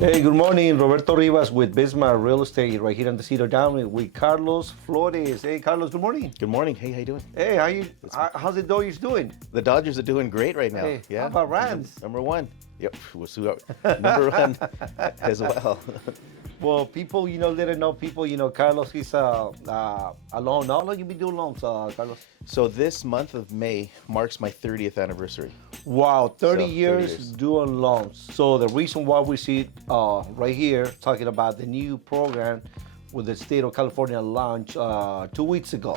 Hey, good morning. Roberto Rivas with Bismarck Real Estate right here in the Cedar Downey with Carlos Flores. Hey, Carlos, good morning. Good morning. Hey, how you doing? Hey, how's the Dodgers doing? The Dodgers are doing great right now. Hey, Yeah. how about Rams? Number one. Yep. Number one as well. Well, people, didn't know people, Carlos, he's a loan. How long you been doing loans, Carlos? So this month of May marks my 30th anniversary. Wow, 30 So, 30 years years. doing loans. So the reason why we see right here talking about the new program with the state of California launched 2 weeks ago,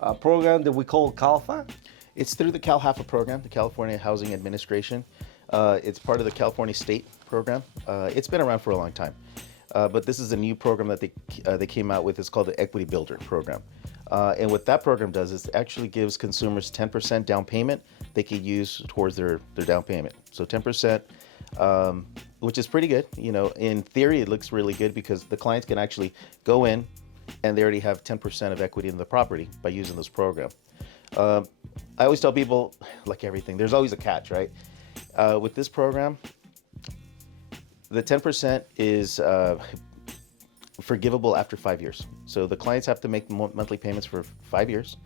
a program that we call CalHFA. It's through the CalHFA program, the California Housing Administration. It's part of the California State program. It's been around for a long time. But this is a new program that they came out with. It's called the Equity Builder program. And what that program does is it actually gives consumers 10% down payment they could use towards their down payment. So 10%, which is pretty good. You know, in theory, it looks really good because the clients can actually go in and they already have 10% of equity in the property by using this program. I always tell people, like everything, there's always a catch, right? With this program, the 10% is forgivable after 5 years. So the clients have to make monthly payments for 5 years.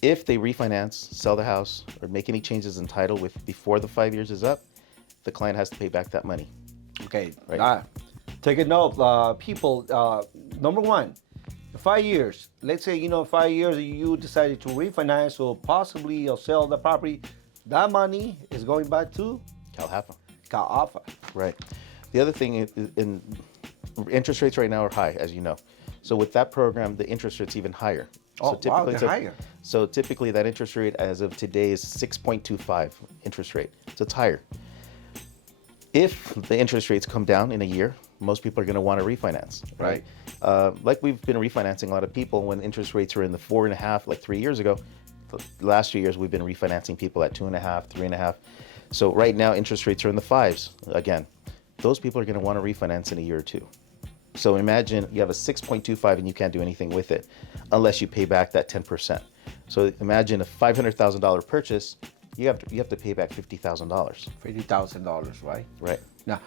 If they refinance, sell the house, or make any changes in title before the 5 years is up, the client has to pay back that money. Okay, Right. take a note, people. Number one, 5 years. Let's say 5 years you decided to refinance or possibly sell the property. That money is going back to CalHFA. CalHFA. Right. The other thing is, interest rates right now are high, as you know. So with that program, the interest rate's even higher. Oh, So wow, they're it's higher. So typically that interest rate as of today is 6.25 interest rate. So it's higher. If the interest rates come down in a year, most people are going to want to refinance, right? Like we've been refinancing a lot of people when interest rates were in the 4.5, like 3 years ago. The last 2 years, we've been refinancing people at 2.5, 3.5. So right now, interest rates are in the fives again. Those people are going to want to refinance in a year or two. So imagine you have a 6.25 and you can't do anything with it unless you pay back that 10%. So imagine a $500,000 purchase, you have to pay back $50,000. $50,000, right? Right. Now,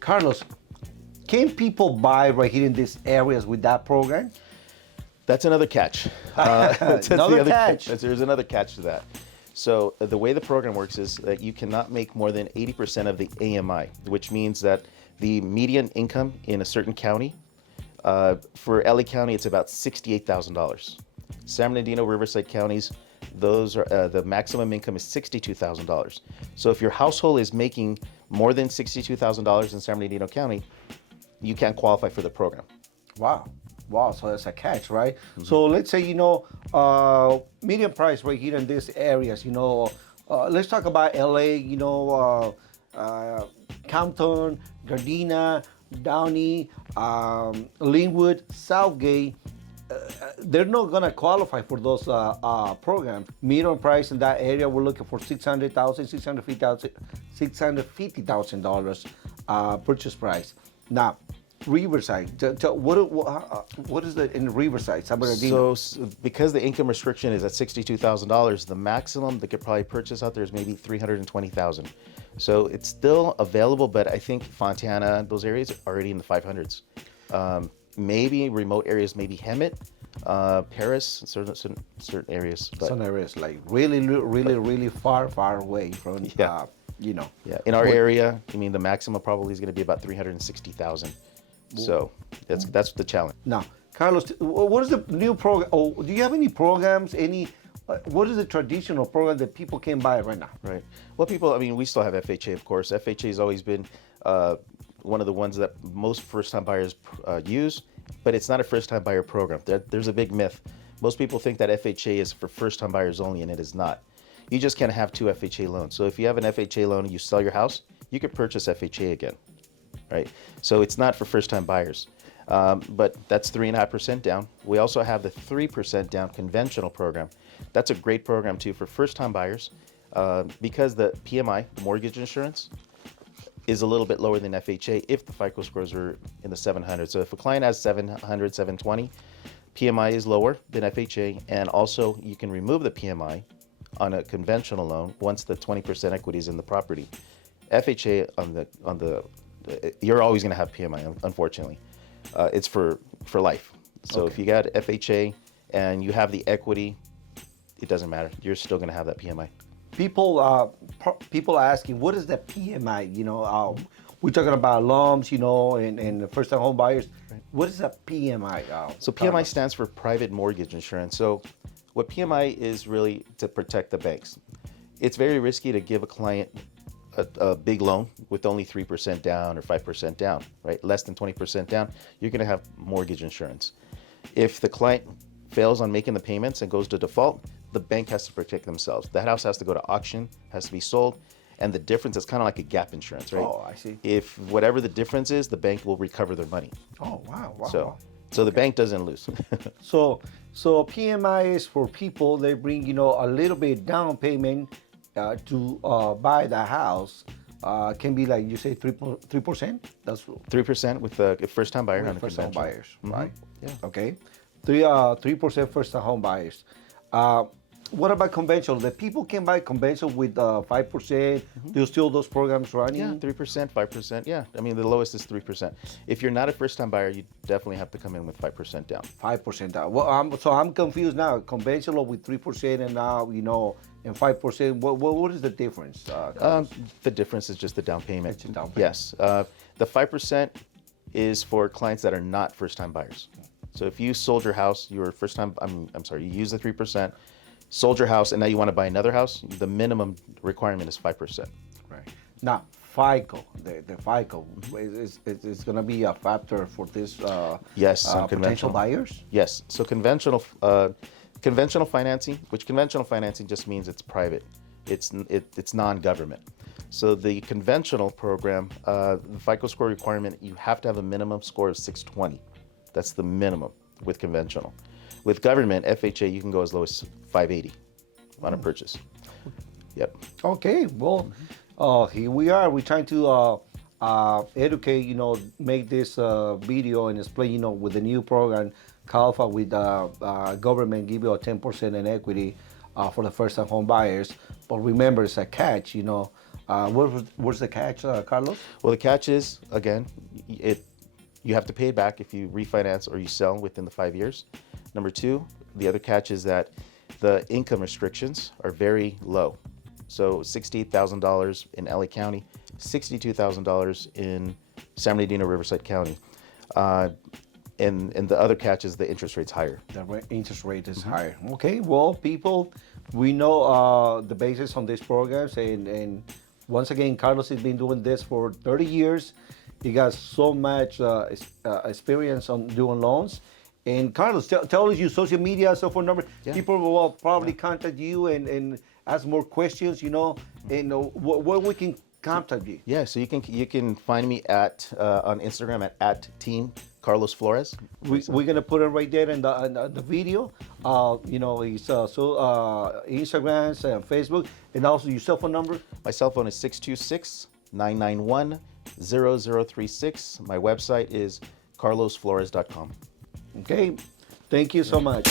Carlos, can people buy right here in these areas with that program? That's another catch. That's Another catch. There's another catch to that. So the way the program works is that you cannot make more than 80% of the AMI, which means that the median income in a certain county, for LA County, it's about $68,000. San Bernardino, Riverside counties, those are the maximum income is $62,000. So if your household is making more than $62,000 in San Bernardino County, you can't qualify for the program. Wow, so that's a catch, right? Mm-hmm. So let's say, median price right here in these areas, let's talk about LA, Compton, Gardena, Downey, Linwood, Southgate. They're not gonna qualify for those programs. Median price in that area, we're looking for $650,000 purchase price. Now, Riverside. What is it in Riverside, San Bernardino? So because the income restriction is at $62,000, the maximum they could probably purchase out there is maybe $320,000. So it's still available, but I think Fontana, those areas are already in the 500s. Maybe remote areas, maybe Hemet, Paris, certain areas. But some areas like really far away from. Yeah. Yeah. In our area, the maximum probably is going to be about $360,000. So that's the challenge. Now, Carlos, what is the new program? Oh, do you have any programs? What is the traditional program that people can buy right now? Right. Well, we still have FHA, of course. FHA has always been one of the ones that most first-time buyers use, but it's not a first-time buyer program. There's a big myth. Most people think that FHA is for first-time buyers only, and it is not. You just can't have two FHA loans. So if you have an FHA loan and you sell your house, you could purchase FHA again. Right? So it's not for first-time buyers, but that's 3.5% down. We also have the 3% down conventional program. That's a great program too for first-time buyers because the PMI, mortgage insurance, is a little bit lower than FHA if the FICO scores are in the 700. So if a client has 700, 720, PMI is lower than FHA, and also you can remove the PMI on a conventional loan once the 20% equity is in the property. FHA on the you're always going to have PMI, unfortunately. It's for life. So if you got FHA and you have the equity, it doesn't matter. You're still going to have that PMI. People are asking, what is the PMI? We're talking about loans, and first-time home buyers. Right. What is a PMI? So PMI stands for private mortgage insurance. So what PMI is really to protect the banks. It's very risky to give a client a big loan with only 3% down or 5% down, right? Less than 20% down, you're going to have mortgage insurance. If the client fails on making the payments and goes to default, the bank has to protect themselves. The house has to go to auction, has to be sold, and the difference is kind of like a gap insurance, right? Oh, I see. If whatever the difference is, the bank will recover their money. Oh, wow. So the bank doesn't lose. So PMI is for people, they bring, a little bit down payment to buy the house. Can be like you say 3%. That's 3% with the first-time buyer on a first-time buyers, right? Yeah. Okay, 3% first-time home buyers. What about conventional? The people can buy conventional with 5%. Do still those programs running? Yeah, 3%, 5%. Yeah, I mean the lowest is 3%. If you're not a first-time buyer, you definitely have to come in with 5% down. 5% down. Well, so I'm confused now. Conventional with 3% and now and 5%. What is the difference? The difference is just the down payment. It's a down payment. Yes, the 5% is for clients that are not first-time buyers. So if you sold your house, you were first-time. I'm sorry, you used the 3%. Sold your house and now you want to buy another house, the minimum requirement is 5%. Right. Now, FICO, the FICO, is going to be a factor for this yes, potential buyers? Yes. So conventional financing, which conventional financing just means it's private. It's non-government. So the conventional program, the FICO score requirement, you have to have a minimum score of 620. That's the minimum with conventional. With government, FHA, you can go as low as 580 on a purchase. Yep. Okay, well, here we are. We're trying to educate, make this video and explain, with the new program, CalHFA, with government give you a 10% in equity for the first-time home buyers. But remember, it's a catch, What's the catch, Carlos? Well, the catch is, again, you have to pay it back if you refinance or you sell within the 5 years. Number two, the other catch is that the income restrictions are very low. So $68,000 in LA County, $62,000 in San Bernardino, Riverside County. And the other catch is the interest rate's higher. The interest rate is higher. Okay, well, people, we know the basis on these programs. And once again, Carlos has been doing this for 30 years. He got so much experience on doing loans. And Carlos, tell us your social media, cell phone number. Yeah. People will probably contact you and ask more questions, and where we can contact you. Yeah, so you can find me on Instagram at Team Carlos Flores. We're gonna put it right there in the video. It's Instagram and Facebook, and also your cell phone number. My cell phone is 626-991-0036. My website is carlosflores.com. Okay, thank you so much.